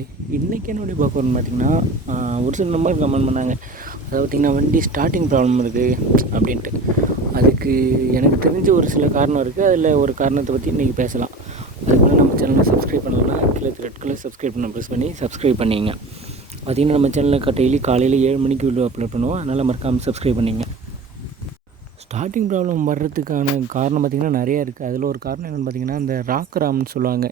நண்பர்களே, இன்றைக்கி என்னுடைய பார்க்கணும்னு பார்த்திங்கன்னா ஒரு சில நம்பர் கமெண்ட் பண்ணாங்க. அதாவது பார்த்திங்கன்னா வண்டி ஸ்டார்டிங் ப்ராப்ளம் இருக்குது அப்படின்ட்டு. அதுக்கு எனக்கு தெரிஞ்ச ஒரு சில காரணம் இருக்குது. அதில் ஒரு காரணத்தை பற்றி இன்றைக்கி பேசலாம். அதுக்குள்ளே நம்ம சேனலை சப்ஸ்கிரைப் பண்ணலன்னா கீழே ரெட் கலர் சப்ஸ்கிரைப் பண்ண ப்ரெஸ் பண்ணி சப்ஸ்கிரைப் பண்ணிங்க. பார்த்திங்கன்னா நம்ம சேனலில் டெய்லி காலையில் 7 மணிக்கு வீடியோ அப்லோட் பண்ணுவோம். அதனால் மறக்காமல் சப்ஸ்கிரைப் பண்ணிங்க. ஸ்டார்டிங் ப்ராப்ளம் வர்றதுக்கான காரணம் பார்த்திங்கன்னா நிறையா இருக்குது. அதில் ஒரு காரணம் என்னென்னு பார்த்திங்கன்னா அந்த ராக்ராம்னு சொல்லுவாங்க.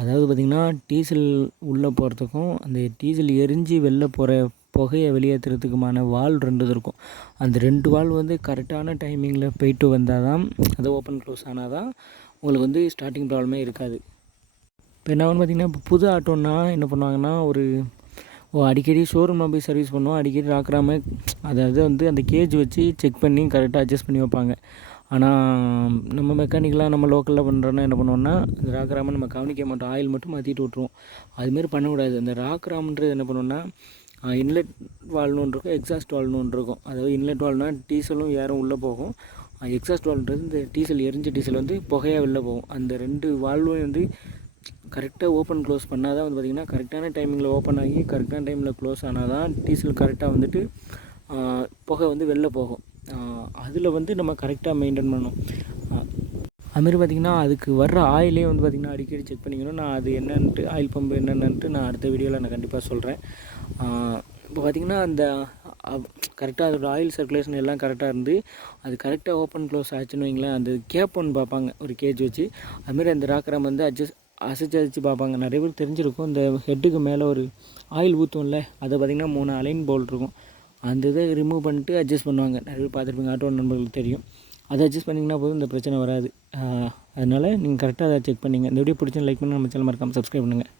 அதாவது பார்த்திங்கன்னா டீசல் உள்ளே போகிறதுக்கும் அந்த டீசல் எரிஞ்சு வெளில போகிற புகையை வெளியேற்றுறதுக்குமான வால்வ் 2 இருக்கும். அந்த 2 வால்வ் வந்து கரெக்டான டைமிங்கில் போயிட்டு வந்தால் தான், அதை ஓப்பன் க்ளோஸ் ஆனால் தான் உங்களுக்கு வந்து ஸ்டார்டிங் ப்ராப்ளமே இருக்காது. இப்போ என்ன பார்த்திங்கன்னா இப்போ புது ஆட்டோன்னா என்ன பண்ணுவாங்கன்னா அடிக்கடி ஷோரூமில் போய் சர்வீஸ் பண்ணுவோம். அடிக்கடி ராக்ராம அதாவது வந்து அந்த கேஜ் வச்சு செக் பண்ணி கரெக்டாக அட்ஜஸ்ட் பண்ணி வைப்பாங்க. ஆனால் நம்ம மெக்கானிக்கலாக நம்ம லோக்கலில் பண்ணுறோன்னா என்ன பண்ணுவோம்னா இந்த ராக்ராமை நம்ம கவனிக்க மாட்டோம். ஆயில் மட்டும் மாற்றிட்டு விட்ருவோம். அதுமாரி பண்ணக்கூடாது. அந்த ராக்ராம்ன்றது என்ன பண்ணுவோம்னா இன்லெட் வால்வ்னு ஒன்று இருக்கும், எக்ஸாஸ்ட் வால்வ்னு ஒன்று இருக்கும். அதாவது இன்லெட் வால்வ்னால் டீசலும் ஏரும் உள்ளே போகும். எக்ஸாஸ்ட் வால்வ்ன்றது இந்த டீசல் எரிஞ்ச டீசல் வந்து புகையாக வெளில போகும். அந்த 2 வால்வும் வந்து கரெக்டாக ஓப்பன் க்ளோஸ் பண்ணால் தான் வந்து பார்த்திங்கன்னா கரெக்டான டைமிங்கில் ஓப்பன் ஆகி கரெக்டான டைமில் க்ளோஸ் ஆனால் தான் டீசல் கரெக்டாக வந்துட்டு புகை வந்து வெளில போகும். அதில் வந்து நம்ம கரெக்டாக மெயின்டைன் பண்ணணும். அதுமாரி பார்த்திங்கன்னா அதுக்கு வர்ற ஆயிலே வந்து பார்த்திங்கன்னா அடிக்கடி செக் பண்ணிக்கணும். நான் அது என்னன்ட்டு ஆயில் பம்பு என்னென்னன்ட்டு நான் அடுத்த வீடியோவில் நான் கண்டிப்பாக சொல்கிறேன். இப்போ பார்த்திங்கன்னா அந்த கரெக்டாக அதோட ஆயில் சர்க்குலேஷன் எல்லாம் கரெக்டாக இருந்து அது கரெக்டாக ஓப்பன் க்ளோஸ் ஆச்சுன்னு வைங்களேன். அந்த கேப் ஒன்று பார்ப்பாங்க ஒரு கேஜ் வச்சு. அதுமாரி அந்த ராக்ராம் வந்து அசைச்சு பார்ப்பாங்க. நிறைய பேர் தெரிஞ்சிருக்கும். இந்த ஹெட்டுக்கு மேலே ஒரு ஆயில் ஊற்றும்ல, அதை பார்த்திங்கன்னா 3 அலைன் போல்ட் இருக்கும். அந்த இதை ரிமூவ் பண்ணிட்டு அட்ஜஸ்ட் பண்ணுவாங்க. நிறைய பேர் பார்த்துருப்பீங்க, ஆட்டோ நண்பர்களுக்கு தெரியும். அதை அட்ஜஸ்ட் பண்ணிங்கன்னா போதும், இந்த பிரச்சனை வராது. அதனால் நீங்கள் கரெக்டாக அதை செக் பண்ணிங்க. இந்த வீடியோ பிடிச்சி லைக் பண்ணி நம்ம சேனல் மறக்காமல் சப்ஸ்கிரைப் பண்ணுங்கள்.